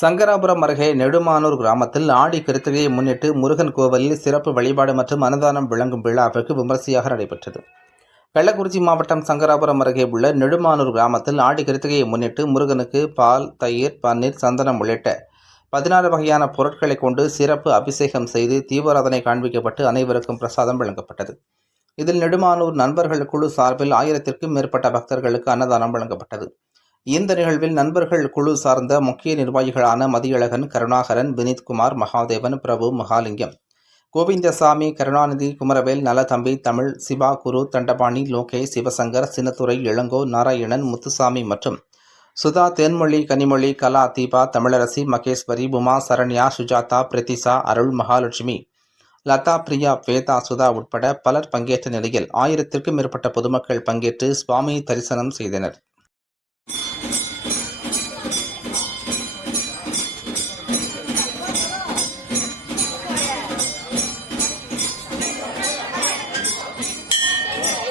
சங்கராபுரம் அருகே நெடுமானூர் கிராமத்தில் ஆடி கிருத்திகையை முன்னிட்டு முருகன் கோவிலில் சிறப்பு வழிபாடு மற்றும் அன்னதானம் விளங்கும் விழாவிற்கு விமர்சையாக விமரிசையாக நடைபெற்றது. கள்ளக்குறிச்சி மாவட்டம் சங்கராபுரம் அருகே உள்ள நெடுமானூர் கிராமத்தில் ஆடி கிருத்திகையை முன்னிட்டு முருகனுக்கு பால் தயிர் பன்னீர் சந்தனம் உள்ளிட்ட பதினாறு வகையான பொருட்களை கொண்டு சிறப்பு அபிஷேகம் செய்து தீபாராதனை காண்பிக்கப்பட்டு அனைவருக்கும் பிரசாதம் வழங்கப்பட்டது. இதில் நெடுமானூர் நண்பர்கள் குழு சார்பில் ஆயிரத்திற்கும் மேற்பட்ட பக்தர்களுக்கு அன்னதானம் வழங்கப்பட்டது. இந்த நிகழ்வில் நண்பர்கள் குழு சார்ந்த முக்கிய நிர்வாகிகளான மதியழகன் கருணாகரன் வினித்குமார் மகாதேவன் பிரபு மகாலிங்கம். கோவிந்தசாமி கருணாநிதி குமரவேல் நலதம்பி தமிழ் சிவா குரு தண்டபாணி லோகேஷ் சிவசங்கர் சின்னத்துறை இளங்கோ நாராயணன் முத்துசாமி மற்றும் சுதா தேன்மொழி கனிமொழி கலா தீபா தமிழரசி மகேஸ்வரி உமா சரண்யா சுஜாதா பிரதிசா அருள் மகாலட்சுமி லதா பிரியா வேதா சுதா உட்பட பலர் பங்கேற்ற நிலையில் ஆயிரத்திற்கும் மேற்பட்ட பொதுமக்கள் பங்கேற்று சுவாமி தரிசனம் செய்தனர்.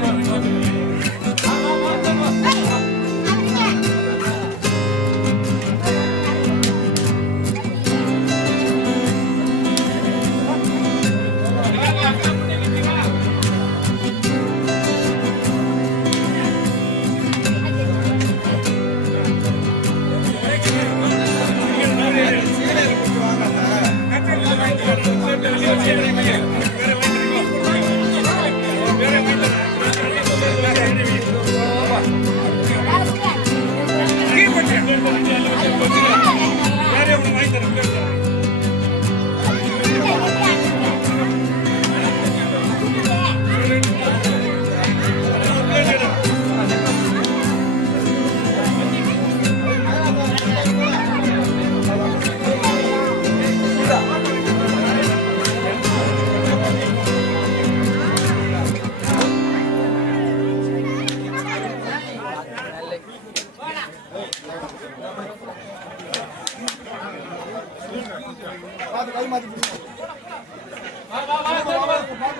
Amen. பார்த்து கை மாத்தி